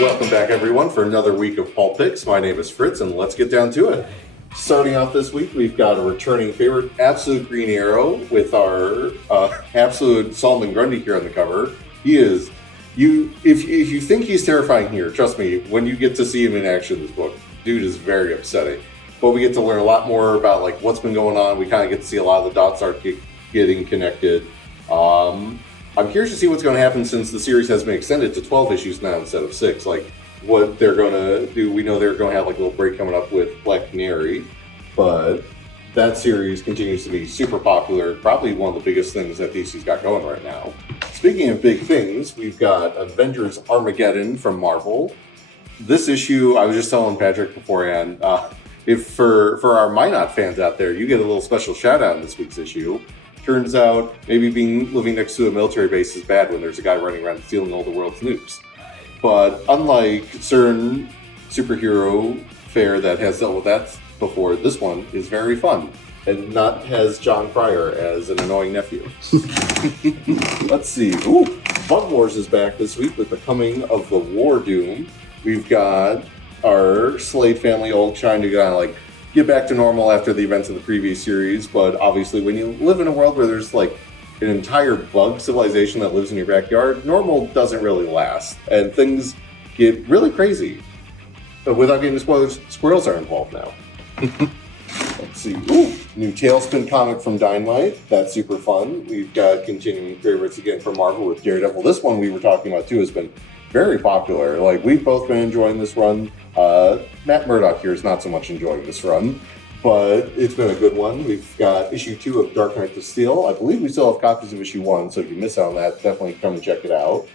Welcome back, everyone, for another week of Pulp Picks. My name is Fritz, and let's get down to it. Starting off this week, we've got a returning favorite, Absolute Green Arrow, with our Absolute Solomon Grundy here on the cover. He is, if you think he's terrifying here, trust me, when you get to see him in action in this book, dude is very upsetting. But we get to learn a lot more about like what's been going on. We kind of get to see a lot of the dots start getting connected. I'm curious to see what's going to happen since the series has been extended to 12 issues now instead of 6. Like, what they're going to do. We know they're going to have like a little break coming up with Black Canary, but that series continues to be super popular. Probably one of the biggest things that DC's got going right now. Speaking of big things, we've got Avengers Armageddon from Marvel. This issue, I was just telling Patrick beforehand, if for our Minot fans out there, you get a little special shout out in this week's issue. Turns out maybe living next to a military base is bad when there's a guy running around stealing all the world's nukes. But unlike certain superhero fare that has dealt with that before, this one is very fun and not has John Cryer as an annoying nephew. Let's see. Ooh, Bug Wars is back this week with the coming of the War Doom. We've got our Slade family all trying to kind of like get back to normal after the events of the previous series, but obviously when you live in a world where there's like an entire bug civilization that lives in your backyard, normal doesn't really last, and things get really crazy. But without getting into spoilers, squirrels are involved now. Let's see. Ooh, new Tailspin comic from Dynamite. That's super fun. We've got continuing favorites again from Marvel with Daredevil. This one we were talking about too has been very popular. Like, we've both been enjoying this run. Matt Murdock here is not so much enjoying this run, but it's been a good one. We've got issue 2 of Dark Knight of Steel. I believe we still have copies of issue 1, so if you miss out on that, definitely come and check it out.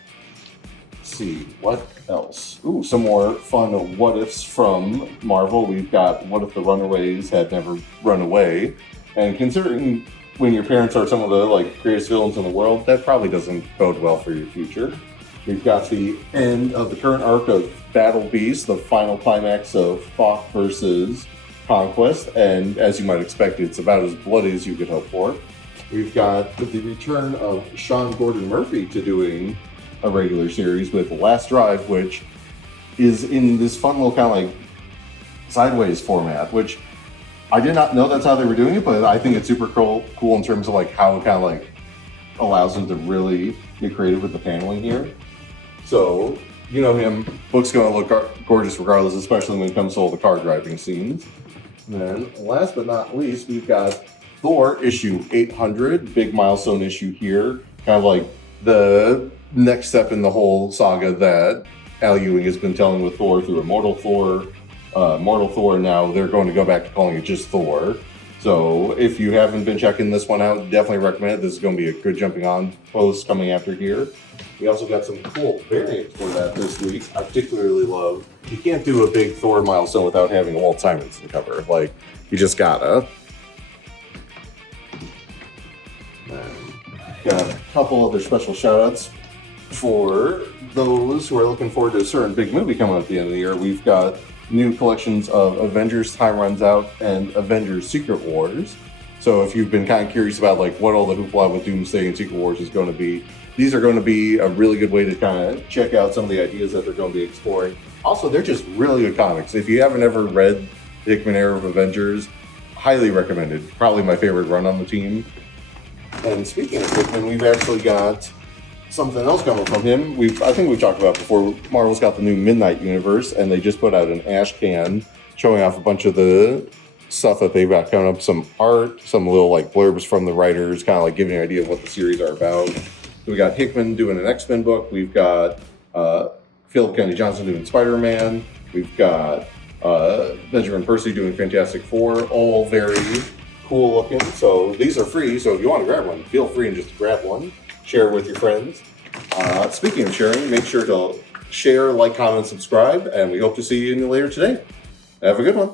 Let's see, what else? Ooh, some more fun what ifs from Marvel. We've got What If the Runaways Had Never Run Away? And considering when your parents are some of the like greatest villains in the world, that probably doesn't bode well for your future. We've got the end of the current arc of Battle Beast, the final climax of Falk versus Conquest, and as you might expect, it's about as bloody as you could hope for. We've got the return of Sean Gordon Murphy to doing a regular series with Last Drive, which is in this fun little kind of like sideways format, which I did not know that's how they were doing it, but I think it's super cool in terms of like how it kind of like allows them to really get creative with the paneling here. So, you know him, book's going to look gorgeous regardless, especially when it comes to all the car driving scenes. And then, last but not least, we've got Thor issue 800, big milestone issue here. Kind of like the next step in the whole saga that Al Ewing has been telling with Thor through Immortal Thor, Mortal Thor. Now they're going to go back to calling it just Thor. So if you haven't been checking this one out, definitely recommend it. This is going to be a good jumping on post coming after here. We also got some cool variants for that this week. I particularly love, you can't do a big Thor milestone without having a Walt Simonson cover. Like, you just gotta. Got a couple other special shout-outs for those who are looking forward to a certain big movie coming up at the end of the year. We've got new collections of Avengers Time Runs Out and Avengers Secret Wars. So if you've been kind of curious about like what all the hoopla with Doomsday and Secret Wars is going to be, these are going to be a really good way to kind of check out some of the ideas that they're going to be exploring. Also, they're just really good comics. If you haven't ever read the Hickman era of Avengers, highly recommended. Probably my favorite run on the team. And speaking of Hickman, we've actually got something else coming from him. I think we've talked about before. Marvel's got the new Midnight Universe, and they just put out an ash can showing off a bunch of the stuff that they've got coming up. Some art, some little like blurbs from the writers, kind of like giving you an idea of what the series are about. We got Hickman doing an X-Men book. We've got Philip Kennedy Johnson doing Spider-Man. We've got Benjamin Percy doing Fantastic Four. All very cool looking. So these are free. So if you want to grab one, feel free and just grab one. Share with your friends. Speaking of sharing, make sure to share, like, comment, subscribe, and we hope to see you later today. Have a good one.